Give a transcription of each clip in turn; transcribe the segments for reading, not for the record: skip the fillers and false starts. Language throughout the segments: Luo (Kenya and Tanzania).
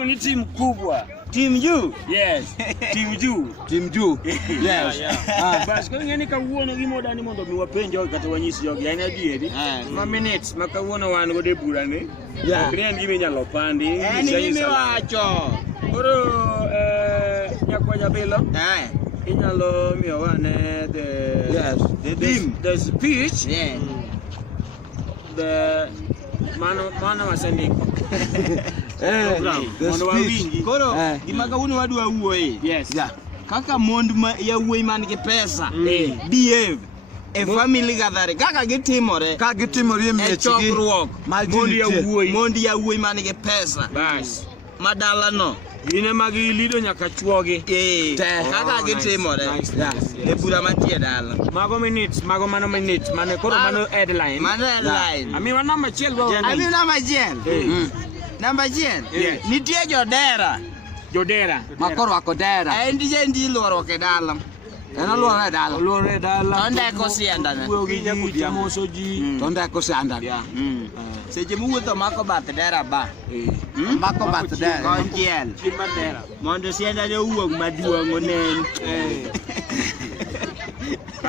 iluongo ni team kubwa. Team you? Yes. Team you. Team you. Yes. Bas ko ngeni kawuono gimo dani mondo mi wapenjo kata wanyisi jogi yani adieri. Ma minutes ma kawuono wan go de bura ni. Yeah. Krien gimi nyalo pandi. Gimi wacho. Oro nyakwa jabilo. Inyalo miyo wane the speech. Yeah. The mano wasendiko. The speech. Koro gima kawuono wadwa wuoye. Yes. Yeah. Kaka mond yawuowi man gi pesa behave a family gathering kaka gitimore e chokruok mond yawuowi man gi pesa bas madala no gine magi lido nyaka chuogi kaka gitimore e bura mantie dala mago minutes mane koro mano headline ami wa namba chiel go namba chiel nitie jodera makoro akodera ndi luoro ke dala luore dala ondeko siandana tondeko siandana seche muwuotho mako bath dera ba mako bath dera konchiel mondo siandane owuog maduong' onen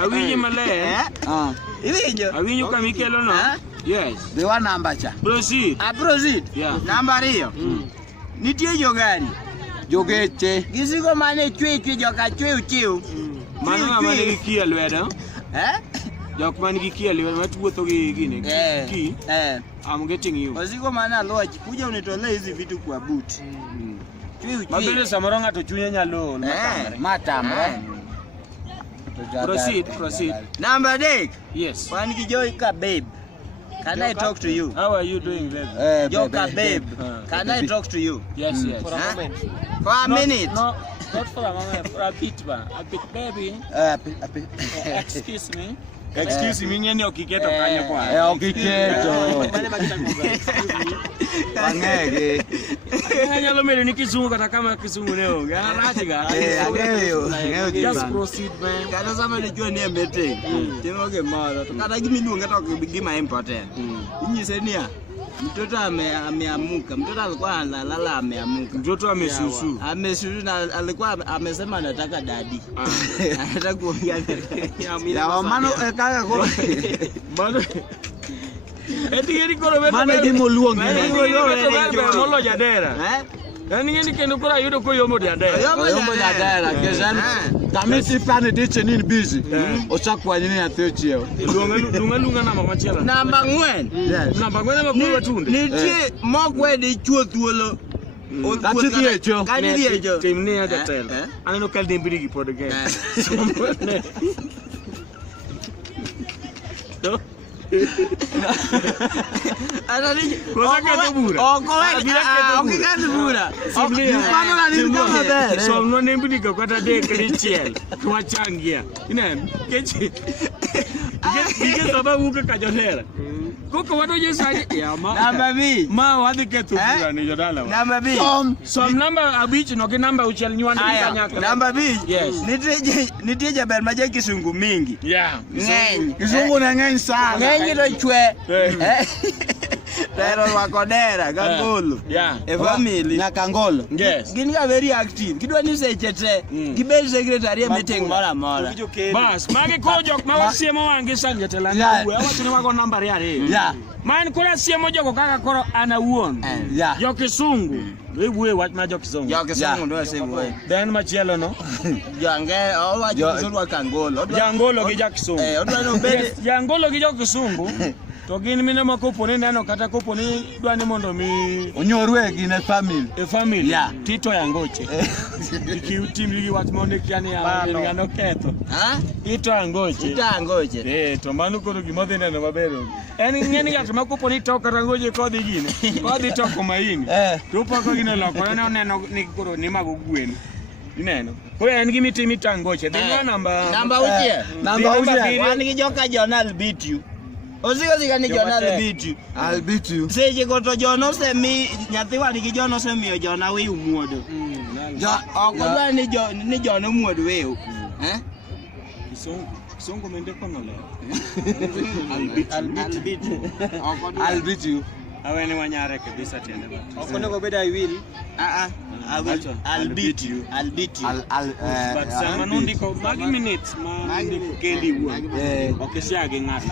awinji maler iwinjo awinjo kamikelo no yes the one number cha proceed namba 2 nitie jogari jogeche gisigo mane chwe joka chwe chiu mano mane gikia lwedo jok man gi kia lwedo matuotho gi gine ki I'm getting you osigo mane aloch kuja unitole hizi vitu kwa boot mabende samoro ng'ato chunye nyalo matamre proceed number 8 yes wan gi Joka babe. Can I talk to you? How are you doing, babe? Joka babe. Can I talk to you? Yes. For a moment. For a minute. No, not for a moment. For a bit, baby. Excuse me. Excuse me, ngeni okiketo kanyo kwa. Okiketo. Bangege. Nyalo mero ni kizungu kata kama kizungu ne onge. Anarachiga. Ng'eyo just proceed, man. Kata sama ni jua ni meeting. Timo ge moro. Kata gimi luonga to gima important. Inyise niya. Mtoto ameamuka. Mtoto alikuwa analala ameamuka. Mtoto amesusu. Amesusu na alikuwa amesema anataka dadi. Anataka kuongea. Ya mano kaka ko. Mano. Eti koro beto. Mano gimo luongi. Molo jadera. Yani ngeni kendo kora yudo ko yomo jadera. Yomo jadera. Kesan kami sipane diche nini busy. Osakwa nyini ya theochio. Lunga namba machielo. Namba 4. Namba 4 ma kuwa tunde. Nitie mokwe di chuo thuolo. Kati echo. Timni ya jatel. Aneno kal dembiri gi pod ge. Do. Anani cosa che bura. Bura. Mano la nini kama bere. So no nembiri ko kata de krichiel. Kwa changia. Inen. Kechi. Dige saba uka kajolera. Koko wado je sadi ya ma. Namba B. Ma wadhi ketho bura ni jodala. Namba B. Som namba abich no ge namba uchiel nyuan kanyaka. Namba B. Yes. Nitie jaber ma kisungu mingi. Yeah. Ng'eny. Kisungu na ng'eny sana. Ng'eny to chwe. Pero wakodera gangolo. Yeah. E family. Nyaka ngolo. Yes. Gin ga very active. Gidwa ni seche te. Gibed secretary meeting mora. Bas, magi ko jok ma wasiemo wangi sanje tela. Awachone wago namba 2. Yeah. Man kora siemo jogo kaka koro ana wuon. Yeah. Jo kisungu. Wewe wach ma jo kisungu. Jo kisungu ndo sebo. Then machielo no. Jange owacho kisungu akangolo. Jangolo gi jo kisungu. Odwa no bed. Jangolo gi jo kisungu. To gin mine ma koponi neno kata koponi dwani mondo mi onyorwe gi ne family. E family. Yeah. Tito yangoche. Iki utimli gi wach mone kiani ya ngano ketho. Tito yangoche. To mano koro gima dhi neno maber. En ng'eni ng'at ma koponi to kata ngoje kodhi gine. Kodhi to komaini. To pako gine lokore ne oneno ni koro ni mago gwen. Ineno. Koro en gimi timi tangoche. Dhi namba 6. Wan gi joka Jonal beat you. Osigo ni Jonal beat you. I'll beat you. Seche ko to Jono se mi nyathi wadi gi Jono se miyo Jona wi umuodo. Okodwa ni Jono muodo weo. Songo mende kono le. I'll beat you. I'll beat you. Awene wanyare kabisa tiende ba. Okono go beda I will. I'll beat you. But sama nundi ko magi minutes ma kendi wo. Okesiage ng'ato.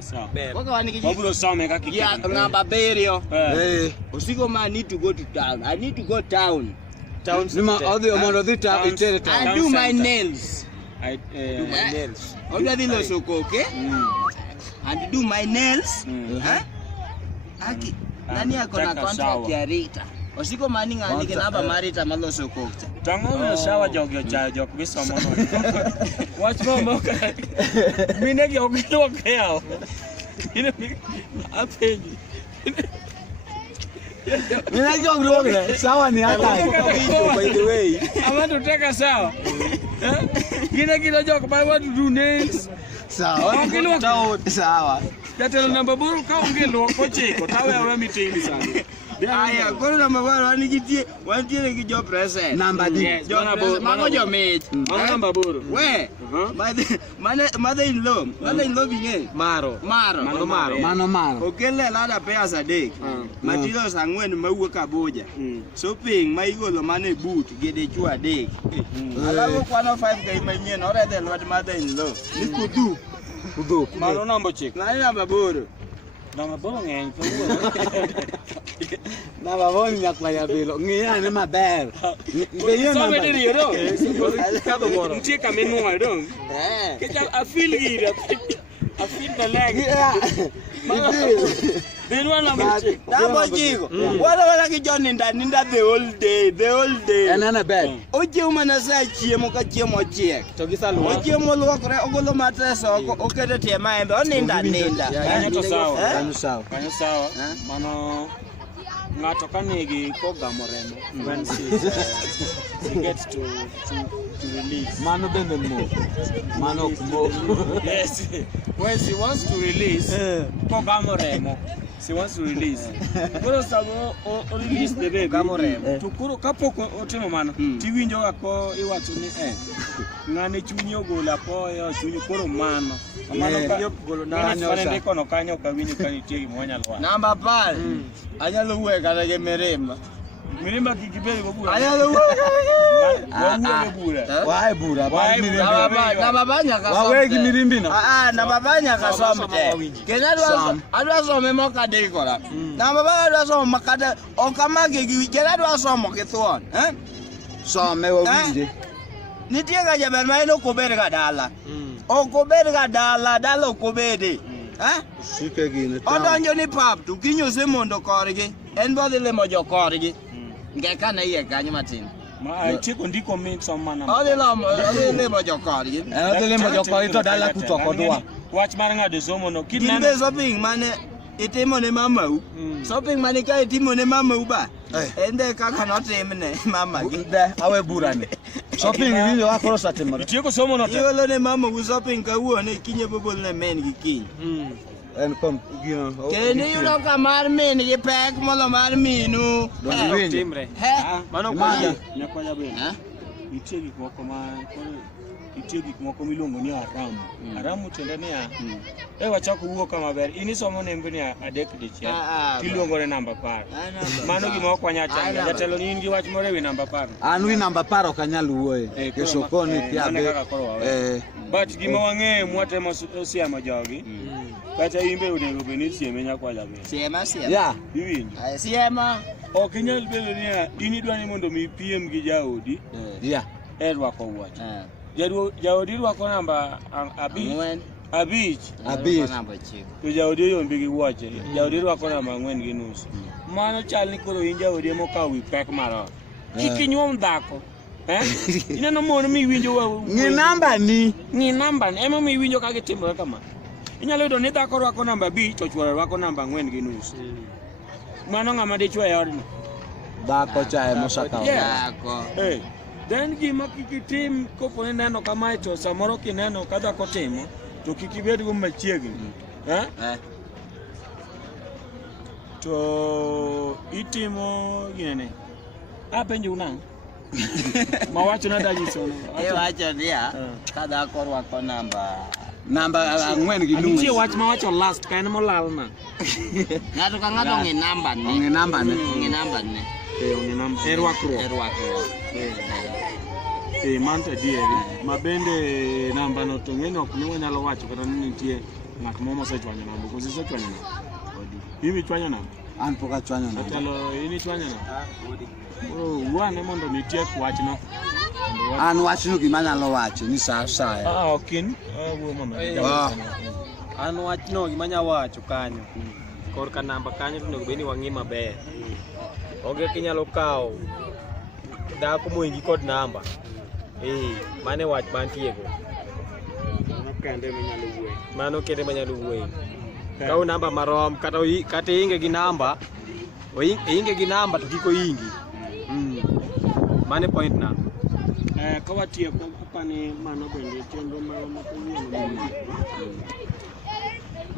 So. Wabro some ka kiki. Yeah, number berio. Osiko man need to go to town. I need to go town. Town. Nima odi omondo dhi town itere town. I do my nails. I Do my nails. Already lo soko, okay? And do my nails. Aki. Nani akona contract ya Rita? Osiko mani ngani ke naba marita malo soko. Tango no sawa jogyo cha jok bisomo no. Watch mo ka. Mine ki okelo keo. Ine apeji. Mina jogro sawa ni hata. By the way. I want to take a sawa. Gina kilo jok I want to do nails. Sawa. Sawa. Jatelo namba buru ka ongelo ko chiko tawe awe meeting sana. Aya, koro namba buru wantie gi job present. Namba di. Mago jo mech. Namba buru. We. Mother-in-law binge. Maro. Mano. Okele lada pesa adek. Matilo sangwen mawuok Abuja. Shopping ma igolo mane boot gede chu adek. Alago kwano 5 kai manyien orede lwad mother-in-law. Nikudu. Mano namba chik. Nani namba buru? Namba buru ng'eny. Namba boni nyakwaya bilo. Ng'iyane maber. Some did you know? Take a menu, I don't. I feel it. I feel the leg. Then one of them. Namba chico. Wala ki John ninda the whole day. And then a bed. Oje umana sa chiemo ka chiemo chiek. To gi salwa. Oje mo luokre ogolo matres oko okete tie maembe oninda. Kanyo sawa. Mano ng'ato kanigi kogamo remo when she gets to release. Mano bende mo. Mano mo. Yes. When she wants to release, kogamo remo. She wants to release. Koro samo o release the baby. Kogamo remo. To koro kapok otimo mano, tiwinjo ako iwacho ni ng'ane chunyi ogolo apoyo chunyi koro mano. Mano ka golo na nyosa. Kono kanyo ka winyo ka nitie gimo nyalo wa. Namba 5. Anyalo wuoyo kata gi mirima. Mirima kikibeli go bura. Anyalo wuoyo kata gi bura. Wae bura. Namba banya ka. Wawe gi mirimbi no. Namba banya ka somte. Kena adwa some moka dekora. Namba banya adwa some makata okamage gi kena adwa some kithuon. Some wawinje. Nitie ga jaber ma eno kobed ga dala. Okobed ga dala okobede. Sike gine. Odonjo ni pap to kinyo se mondo korgi. En bodhi lemo jo korgi. Ngeka na iye kanyo matin. Ma chiko ndiko mix on mana. Odhi lemo jo korgi. Odhi lemo jo korgi to dala kutoko dwa. Wach mar ng'ado somo no Kinde shopping mane itimo ne mamau. Shopping mane ka itimo ne mamau ba. Ende kaka notimne mama gi. Awe bura ni. Shopping winjo akoro satimore. Tieko somo no te. Yolo ne mama u shopping kawuone kinye bobol ne men gi kiny. En kom gino. Keni yudo ka mar min gi pek molo mar minu. Timre. Mano kwaja. Nyakwaja bende. Nitie gik moko miluongo ni aramu. Aramu tiende niya wachako wuok kama ber. Inisomo nembe ni adek dichiel. Tiluongo ne namba 10. Mano gima ok wanya chango. Jatelo ni in gi wach moro ewi namba 10. An wi namba 10 ok anyal wuoye. Ke sokoni kiabe. But gima wang'eyo mwatemo osiemo jogi. Kata imbe onego bed ni sieme nyakwaja bende. Siema. Ya. Iwinjo. Siema. Ok inyal bedo niya in idwani mondo mi piem gi jaodi. Ya. Rwako wuoch. Jaodi rwako namba 5. To jaodi yombi gi wuoche. Jaodi rwako namba 4 gi nus. Mano chal ni koro in jaodi mokawo wi pek marot. Kik inyuom dhako. Ineno mon miwinjo Ng'i namba ni. Ema miwinjo ka gitimore kama. Inyalo yudo ni dhako rwako namba 5 to chuore rwako namba 4 gi nus. Mano ng'ama dichwo e odno. Dhako cha mosakawo. Dhako. Then gima kikitim kopo neno kama to samoro kineno ka dhako timo to kikibed go machiegni. To itimo gine. Apenjo nang. Ma wacho na daji sono. Wacho dia ka dhako rwako namba Namba ang'wen gi Nitie nus. wach ma wacho last pen molal na. Ng'ato ka ng'ato ong'e namba ne. Ong'e namba ne. Ong'e namba ne. Ong'e namba. Erwakruok. Manto adieri. Ma bende namba no to ng'eni ok ni wanyalo wacho kata ni nitie ng'at moro mosechwanyo namba. Kosi sechwanyo namba. Imi chwanyo namba. An pok achwanyo namba. Atelo ini chwanyo namba. Wane mondo nitie wach no. An wachno gima nyalo wacho ni sa saya. Okin. Mondo. An wach no gima nya wacho kanyo. Korka namba kanyo to nego beni wang'i maber. Onge kinyalo kawo dhako moingi kod namba. Mane wach mantiego. Mano kende manyalo wuoyo. Kawo namba marom kata inge gi namba. Inge gi namba to kiko ingi. Mane point na. Ka watieko kapani mano bende chenro ma kawuono.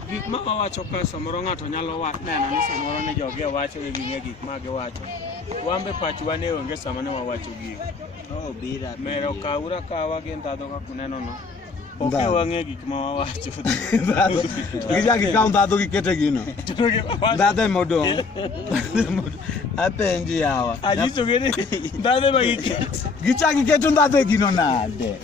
Gik ma wawacho ka samoro ng'ato nyalo neno ni samoro ne jogi wacho gi ng'e gik ma giwacho. Wambe pachwa ne onge sama ne wawacho gigo. Bira. Mero kaura kawa gi ndadho ka kuneno no. Ok wang'e gik ma wawacho. Gijagi kawo ndadho gikete gino. Ndadho modong'. Apenji yawa. Ajiso gini ndadho ma gikete. Gichagi keto ndadho gino nade.